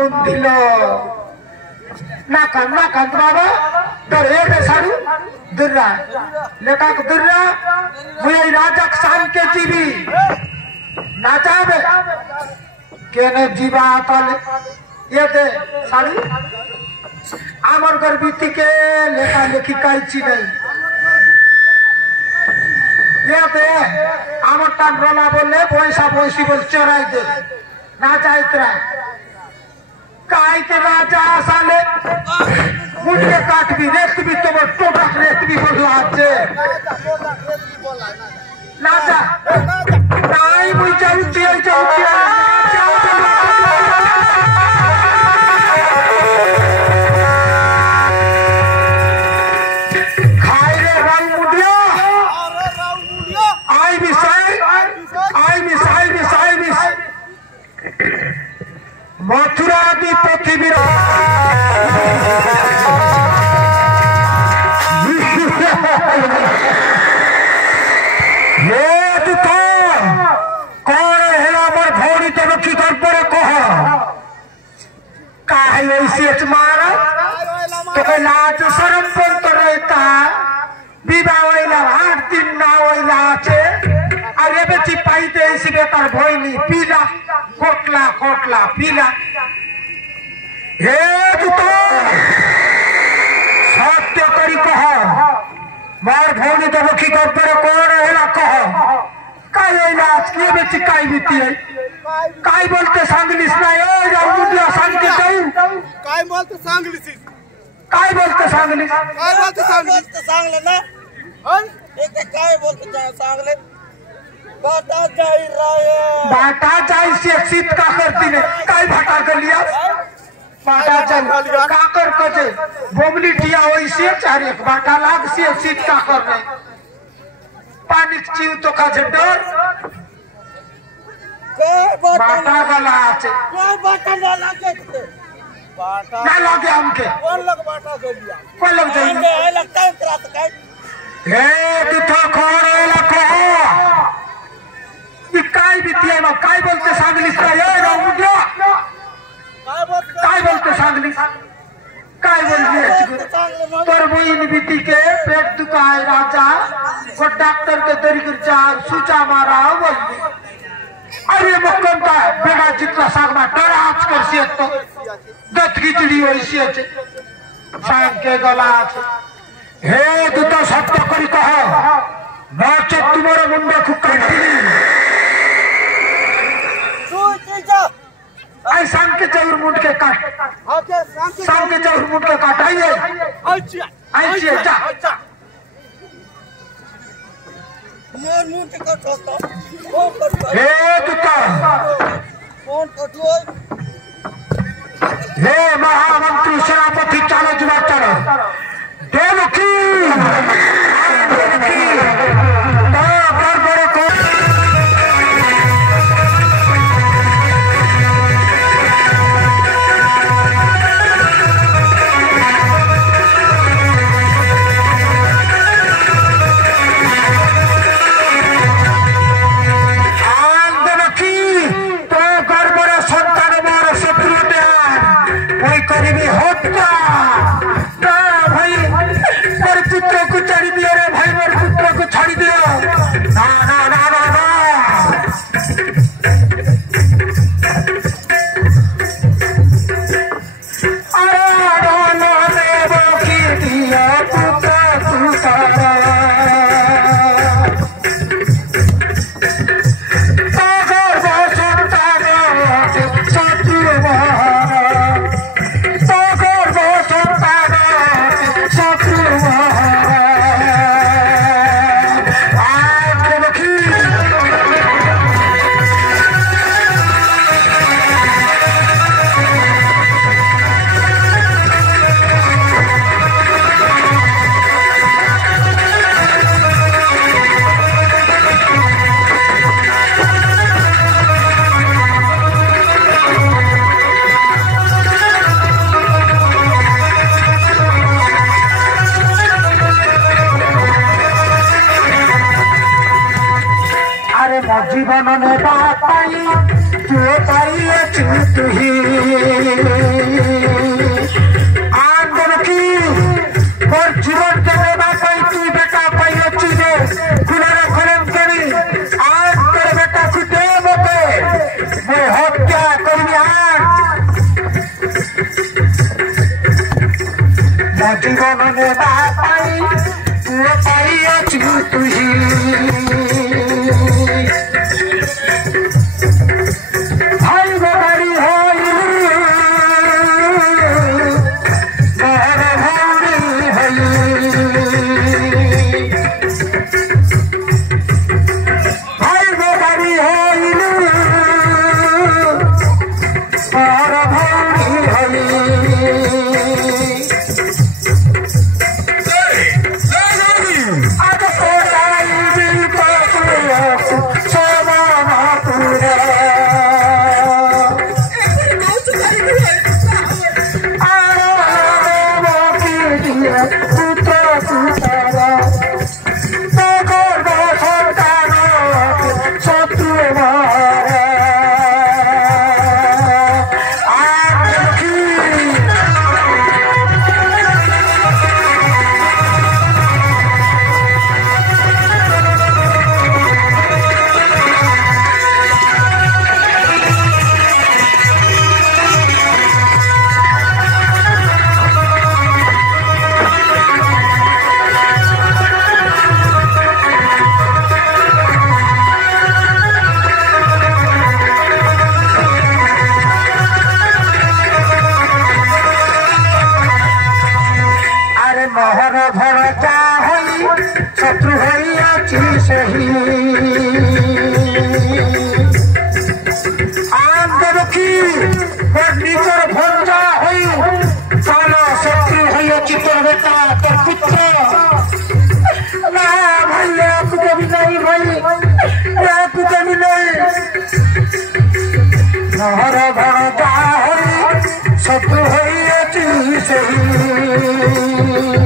पाऊन दिलं ना कंद बाबा तर एक साडू दुर्रा लेका दुर्रा मुझे राजा शान के जीवी नाचाबे केने जीवा आतले ये दे साडू आमर गर्भीति के लेखा लेखी काईची नहीं ये दे आमर टान रोला बोले भैंसा भैंसी बोल चराई दे नाचा इतरा काई के राजा साले मुझे काट भी रेत भी तो टोटा रेत भी बोल लाचे नाचा नाई मुझे उच्ची मथुरा की पृथ्वी कौन है भौरी तो रखी कर पड़े कह ऐसे मार तो लाज शरम बंद रहता विवाह वैला 8 दिन ना वैला आचे अरे बेची पाईते ऐसी बेकार भोईली पीला कोटला कोटला पीला हे तो सत्य करी कह मार भौनी तो रखी कर पड़े कौन है कह काय इलाज के बेची काय बीती है काय बोलते सांगलीस ना ए जाऊ मुद्दा सांग के जाऊ काय बोलते सांगलीस काय बोलते सांगलीस काय बोलते सांगले ना हं एक काय बोलते सांगले बाटा जाई से सीत का करती ने काय भाटा कर लिया बाटा जाई का कर कजे बोमली टिया वैसे चार एक बाटा लाग से सीत का कर रहे पानी चीव तो का डर बाटा वाला आचे काय बाटा वाला के बाटा ना लगे हमके कौन लग बाटा दे लिया कौन लग जाई है लगता है रात का हे तू तो खोरे लखो ये काय बीती है काय बोलते सांगलीस का ये रामुड्या काय बोलते सांगलीस काय बोलते पर वो इन बीती के पेट दुखाए राजा वो डॉक्टर के दरी कर जा सूचा मारा बोल अरे मुक्कमता बेड़ा जितना सागमा डर आज कर से तो दत खिचड़ी वैसी है सांग के गला हे तू तो सत्य करी कहो नाचे तुम्हारा मुंडा खुक्का आई सांग के चौर मुंड के काट सांग के चौर मुंड के काट आइए आइए जा ये मुंड के काट हे तुता कौन कटो हे महामंत्री सेनापति चालो जुआ चलो देवकी भाई पर पुत्र को ମୋ ଜୀବନ ନେବା ପାଇଁ ତୁ ପାଇଅଛୁ ତୁହି ଆନ୍ଦରକି ମୋର ଜୀବନ ନେବା ପାଇଁ ତୁ ବେଟା ପାଇଅଛୁ ଯେ କୁଲର ଖରମ କରି ଆନ୍ଦର ବେଟାକୁ ଦେ ମୋତେ ମୁଁ ହତ୍ୟା କରିବି ମୋ ଜୀବନ ନେବା ପାଇଁ ତୁ ପାଇଅଛୁ ତୁହି शत्रु होइयाछि सही आंदरकी पर निजर भंजा होई साला शत्रु होइयाछि तोर बेटा तोर पुत्र ना भैया कुछ भी नहीं भाई या कुछ भी नहीं नहर भंजा होई शत्रु होइयाछि सही